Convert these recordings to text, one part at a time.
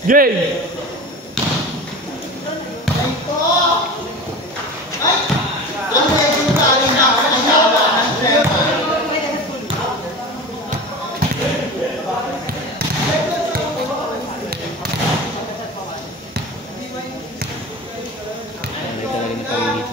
Game!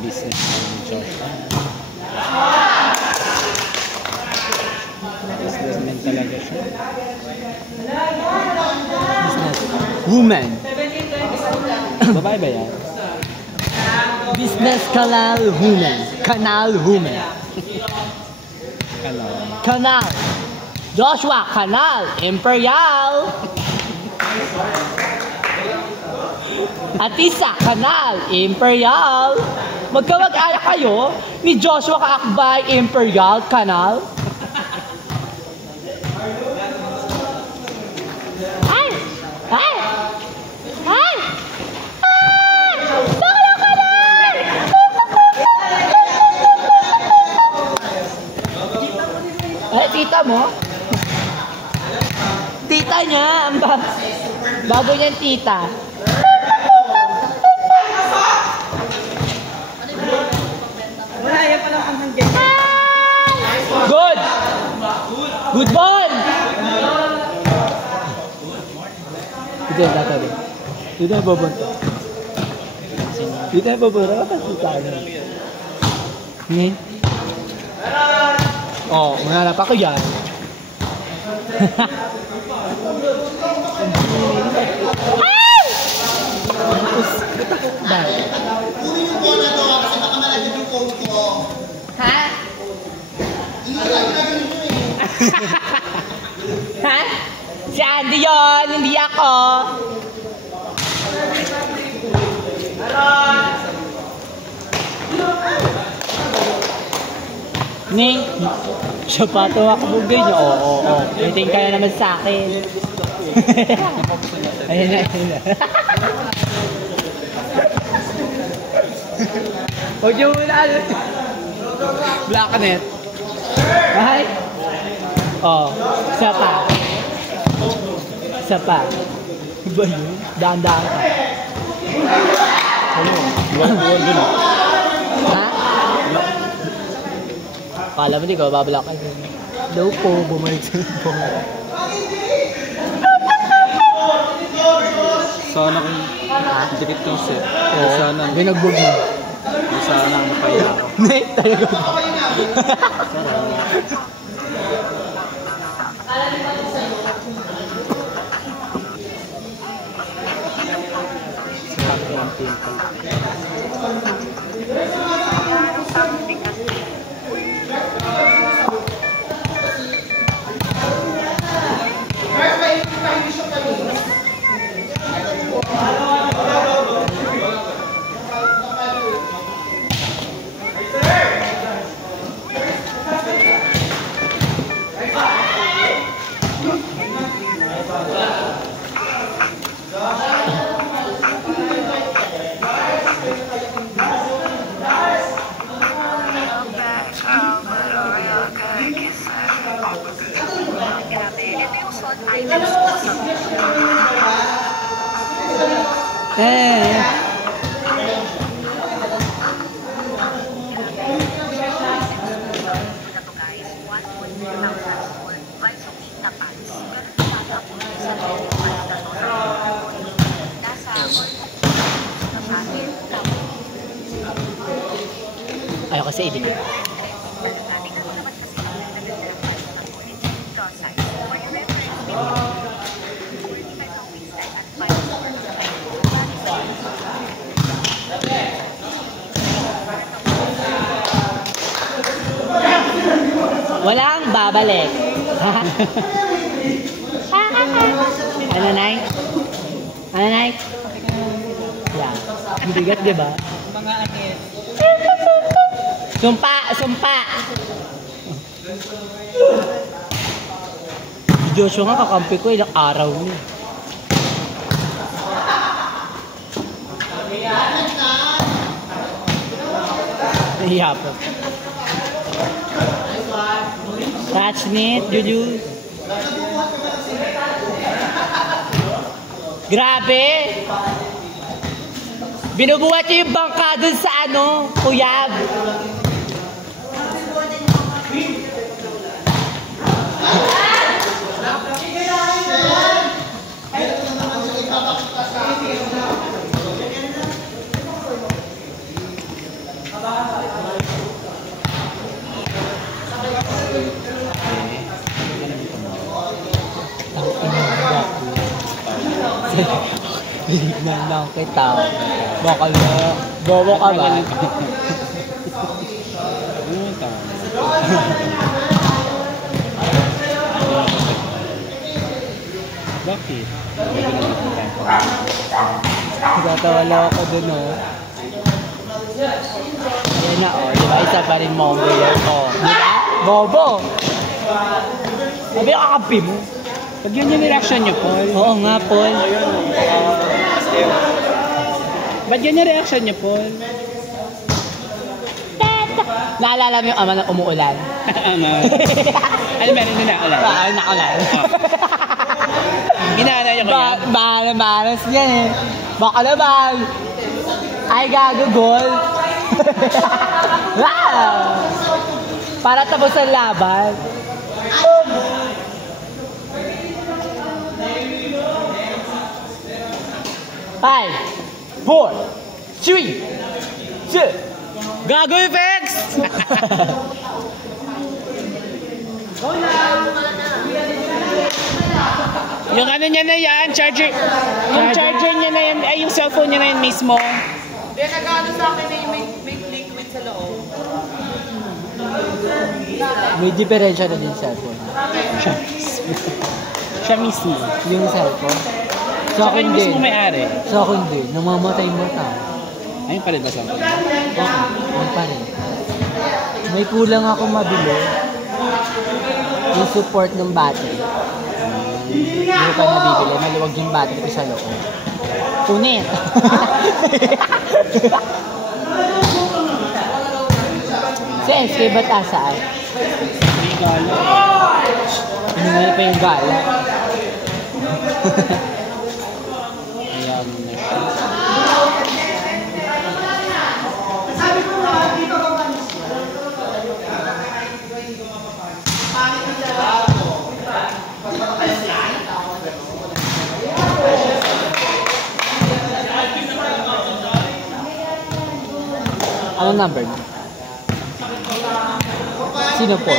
Business ng Joshua. Businessman talaga siya. Business woman. Babae ba yan? Business kanal woman. Kanal woman. Kanal. Joshua Kanal Imperial. Atisa Kanal Imperial. Magkamag-anak kayo ni Joshua Kaakbay Imperial Kanal. Ay! Ay! Ay! Ay! Bakla Kanal! Ay, tita mo? Tita niya, ang bago niyang tita. Good! Good ball! Dito yung tata din. Dito yung bobonto. Dito yung bobonto. Kapag tayo. Ngayon? Oo, manalap ako yan. Ay! Bakit? Ha? Ha? Si Andy yun, hindi ako. Ning, siya pa ito ako bugay niyo. Oo. Iting ka na naman sa akin. Ayun na. Huwag niyo muna ano. Blacknet. Ay? Oh, isa pa. Isa pa. Iba yun? Daan-daan ka. Ano? Buwan dun. Ha? Kala mo di ko, babalakan. Daw po, bumalik sa po. Sana kung dikit yung set. Sana. Binagbog mo. Sana ang napaya ako. Nay, talaga ba? Ayaw kasi ibigay. Walang babalik. Ano, Nay? Ano, Nay? Yan. Ang bigat, di ba? Mga anis. Sumpa! Sumpa! Si Joshua nga kakampi ko ilang araw niya. Nahiya po. Catch net, Juju. Grabe! Binubuhat niyo yung bangka dun sa ano, Kuyab. Binignan lang kita. Baka lang. Bobo ka ba? Bakit? Nagtatawa lang ako dun, oh. Ayan na, oh. Diba? Isa pa rin Mongo yan, oh. Diba? Bobo! Sabi, kakampi mo. Pag yun yung reaction niyo, Paul. Oo nga, Paul. Ba't yun yung reaction niyo, Paul? Naalala mo yung ama na umuulan? Ano? Ano meron na naulan? Naulan. Inaanay niyo kaya? Malas yan eh. Baka naman. Ay, gagagol. Para tapos ang laban. 5, 4, 3, 2. Gago effects! Yung ano niya na yan, charger. Yung charger niya na yan, ay yung cellphone niya na yan mismo. Hindi, nag-ano sa akin na yung may liquid sa loob. May diferensya na din cellphone. Siya mismo. Yung cellphone. Sa Saka akin yung din. mismo may-ari. Sa akin din. Namamatay mata. Ayun pa rin ba sa akin? Yan pa rin. May kulang ako mabili. Yung support ng battery. Hindi ko pa nabibili. Maluwag yung battery ko sa loob. Punit. Si SK ba't asaan? May gala. Hinungal pa yung gala. Ayan. Anong number niyo? Sino po?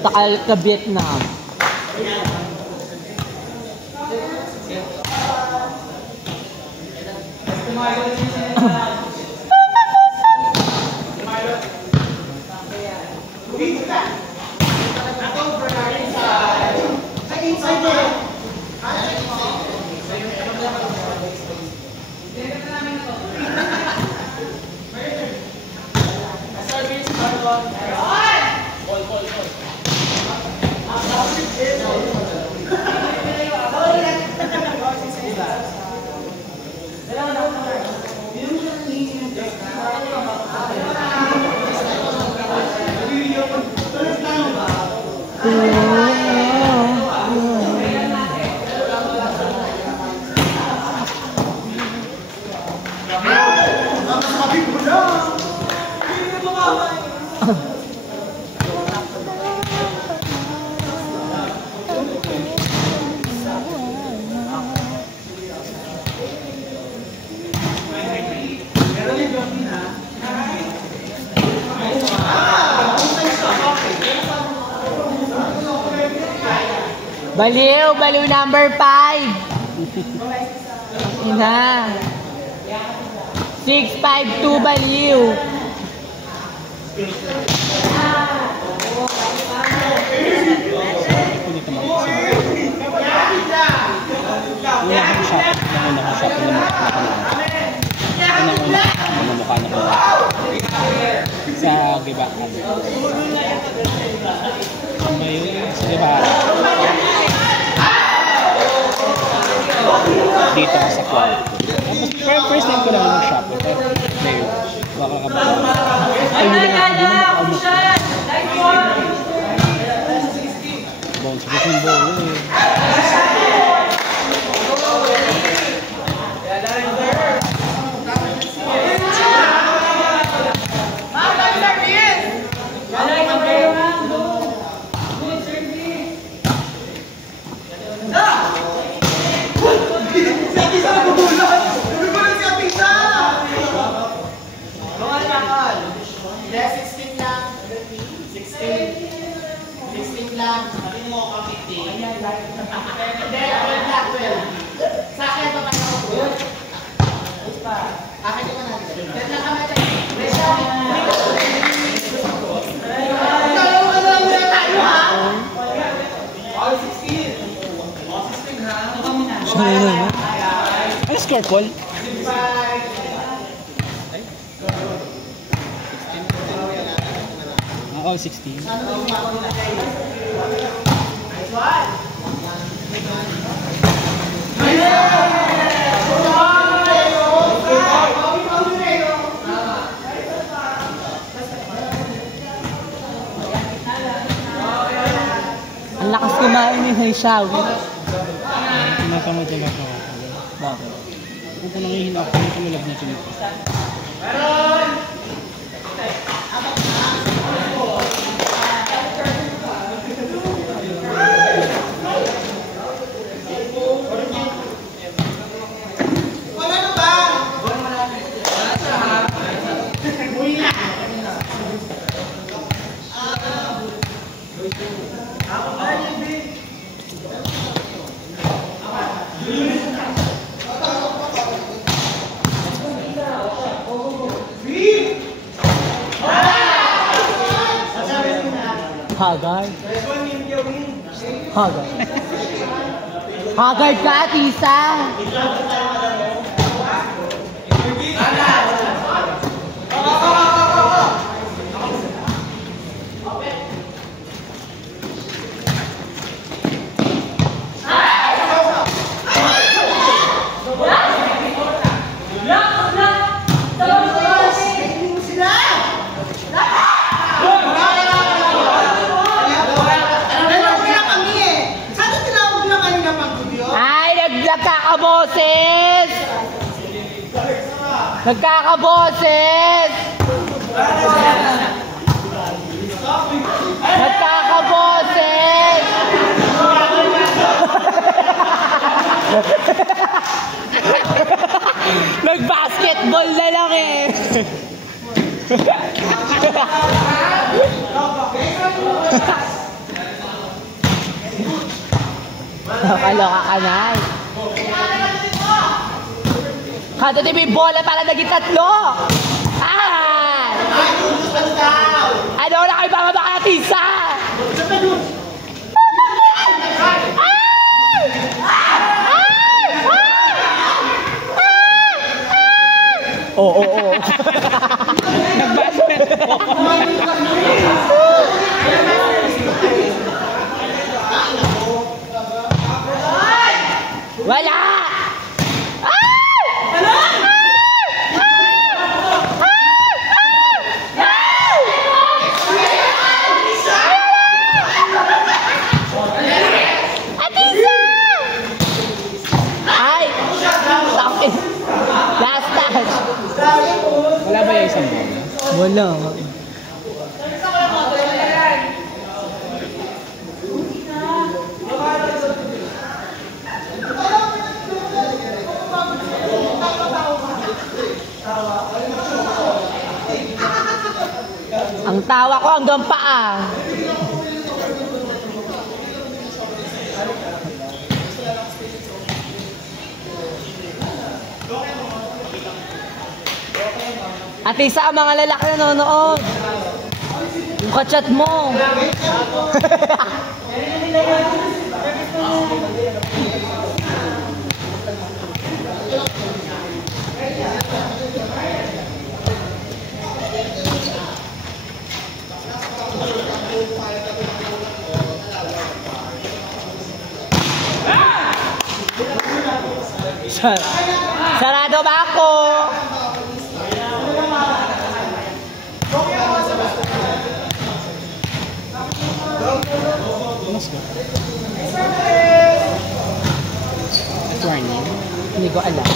Takal ka Vietnam. Baliw! Baliw number 5! Ina! 652 baliw. Wala akong shopping. Wala akong shopping na mukha na ko. Sa Gibaan. May sa Gibaan. Dito sa kwarto. Tapos first time ko lang mag-shopping. Pero ngayon, baka kababa. Ay, hindi naman bounce ko yung ball eh. Ano score, Paul? All 16. Ang lakas kumain ni Haishaw. Tinatamad yung ako. Bakit? Kung ko nangihinap ko, hindi ko nalab na ito. Haggard. Haggard. Haggard ka, Tisa. Nagkakaboses! Nagkakaboses! Nagkakaboses! Nag-basketball na lang eh! Nakaloka ka na eh. Kada di may bola para naging tatlo! Ah! Ano na kayo bababa ka natin isa? Oo. Nag-basket po. Wala! Last touch! Wala ba yung isang bola? Wala. Ang tawa ko hanggang paa. At isa ang mga lalaki na nanonood. Yung kachat mo. Sarado ba ako? Attorney. Hindi ko alam.